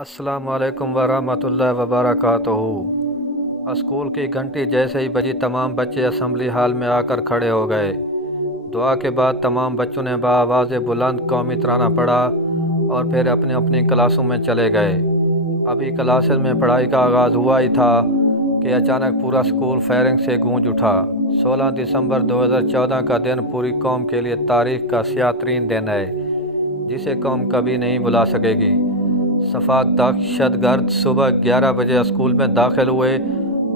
السلام علیکم ورحمۃ اللہ وبرکاتہ۔ اسکول کی گھنٹی جیسے ہی بجی تمام بچے اسمبلی ہال میں آ کر کھڑے ہو گئے۔ دعا کے بعد تمام بچوں نے بآواز بلند قومی ترانہ پڑھا اور پھر اپنی اپنی کلاسوں میں چلے گئے۔ ابھی کلاسز میں پڑھائی کا آغاز ہوا ہی تھا کہ اچانک پورا اسکول فائرنگ سے گونج اٹھا۔ 16 دسمبر 2014 کا دن پوری قوم کے لیے تاریخ کا سیاہ ترین دن ہے، جسے قوم کبھی نہیں بھلا سکے گی۔ شفاق دہشت گرد صبح 11 بجے اسکول میں داخل ہوئے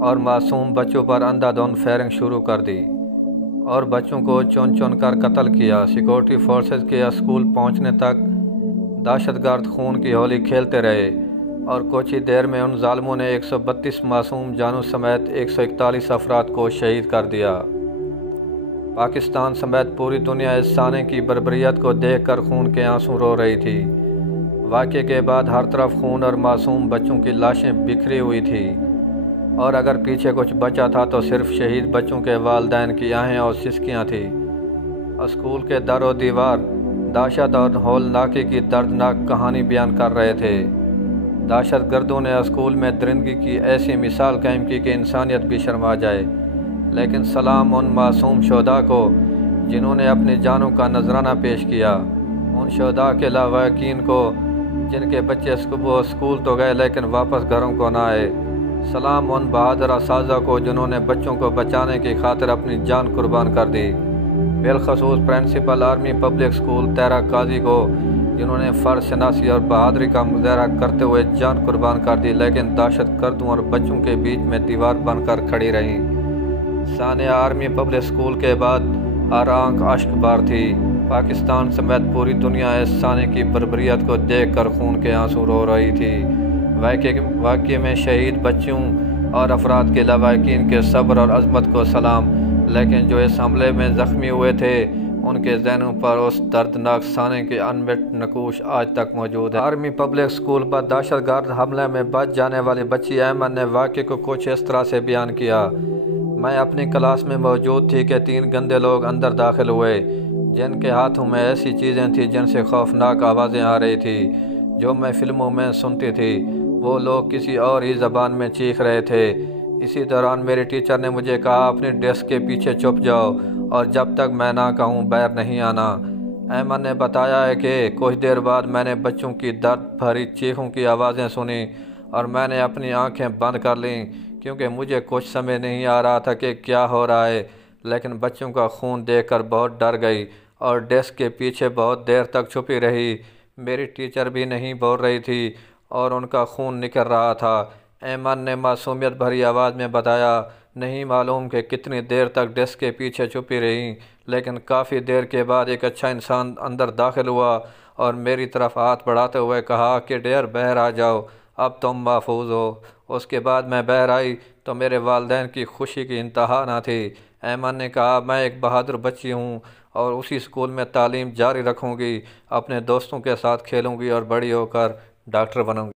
اور معصوم بچوں پر اندھا دھند فائرنگ شروع کر دی اور بچوں کو چن چن کر قتل کیا۔ سیکورٹی فورسز کے اسکول پہنچنے تک دہشت گرد خون کی ہولی کھیلتے رہے اور کچھ ہی دیر میں ان ظالموں نے 132 معصوم جانوں سمیت 141 افراد کو شہید کر دیا۔ پاکستان سمیت پوری دنیا اس سانے کی بربریت کو دیکھ کر خون کے آنسو رو رہی تھی۔ واقعے کے بعد ہر طرف خون اور معصوم بچوں کی لاشیں بکھری ہوئی تھیں، اور اگر پیچھے کچھ بچا تھا تو صرف شہید بچوں کے والدین کی آہیں اور سسکیاں تھیں۔ اسکول کے در و دیوار دہشت اور ہولناکی کی دردناک کہانی بیان کر رہے تھے۔ دہشت گردوں نے اسکول میں درندگی کی ایسی مثال قائم کی کہ انسانیت بھی شرما جائے، لیکن سلام ان معصوم شہداء کو جنہوں نے اپنی جانوں کا نذرانہ پیش کیا، ان شہداء کے لواحقین کو جن کے بچے اسکول تو گئے لیکن واپس گھروں کو نہ آئے۔ سلام ان بہادر اساتذہ کو جنہوں نے بچوں کو بچانے کی خاطر اپنی جان قربان کر دی، بالخصوص پرنسپل آرمی پبلک اسکول تیرا قاضی کو جنہوں نے فرض شناسی اور بہادری کا مظاہرہ کرتے ہوئے جان قربان کر دی لیکن دہشت گردوں اور بچوں کے بیچ میں دیوار بن کر کھڑی رہیں۔ ثانیہ آرمی پبلک اسکول کے بعد ہر آنکھ اشک بار تھی۔ پاکستان سمیت پوری دنیا اس سانے کی بربریت کو دیکھ کر خون کے آنسو رو رہی تھی۔ واقعے میں شہید بچوں اور افراد کے لواحقین کے صبر اور عظمت کو سلام، لیکن جو اس حملے میں زخمی ہوئے تھے ان کے ذہنوں پر اس دردناک سانے کے انمٹ نقوش آج تک موجود ہیں۔ آرمی پبلک اسکول پر دہشت گرد حملے میں بچ جانے والی بچی ایمن نے واقعے کو کچھ اس طرح سے بیان کیا: میں اپنی کلاس میں موجود تھی کہ 3 گندے لوگ اندر داخل ہوئے جن کے ہاتھوں میں ایسی چیزیں تھیں جن سے خوفناک آوازیں آ رہی تھیں جو میں فلموں میں سنتی تھی۔ وہ لوگ کسی اور ہی زبان میں چیخ رہے تھے۔ اسی دوران میری ٹیچر نے مجھے کہا، اپنی ڈیسک کے پیچھے چھپ جاؤ اور جب تک میں نہ کہوں باہر نہیں آنا۔ ایمن نے بتایا ہے کہ کچھ دیر بعد میں نے بچوں کی درد بھری چیخوں کی آوازیں سنیں اور میں نے اپنی آنکھیں بند کر لیں کیونکہ مجھے کچھ سمجھ نہیں آ رہا تھا کہ کیا ہو رہا ہے، لیکن بچوں کا خون دیکھ کر بہت ڈر گئی اور ڈیسک کے پیچھے بہت دیر تک چھپی رہی۔ میری ٹیچر بھی نہیں بول رہی تھی اور ان کا خون نکل رہا تھا۔ ایمن نے معصومیت بھری آواز میں بتایا، نہیں معلوم کہ کتنی دیر تک ڈیسک کے پیچھے چھپی رہی، لیکن کافی دیر کے بعد ایک اچھا انسان اندر داخل ہوا اور میری طرف ہاتھ بڑھاتے ہوئے کہا کہ ڈیئر باہر آ جاؤ، اب تم محفوظ ہو۔ اس کے بعد میں باہر آئی تو میرے والدین کی خوشی کی انتہا نہ تھی۔ ایمن نے کہا، میں ایک بہادر بچی ہوں اور اسی اسکول میں تعلیم جاری رکھوں گی، اپنے دوستوں کے ساتھ کھیلوں گی اور بڑی ہو کر ڈاکٹر بنوں گی۔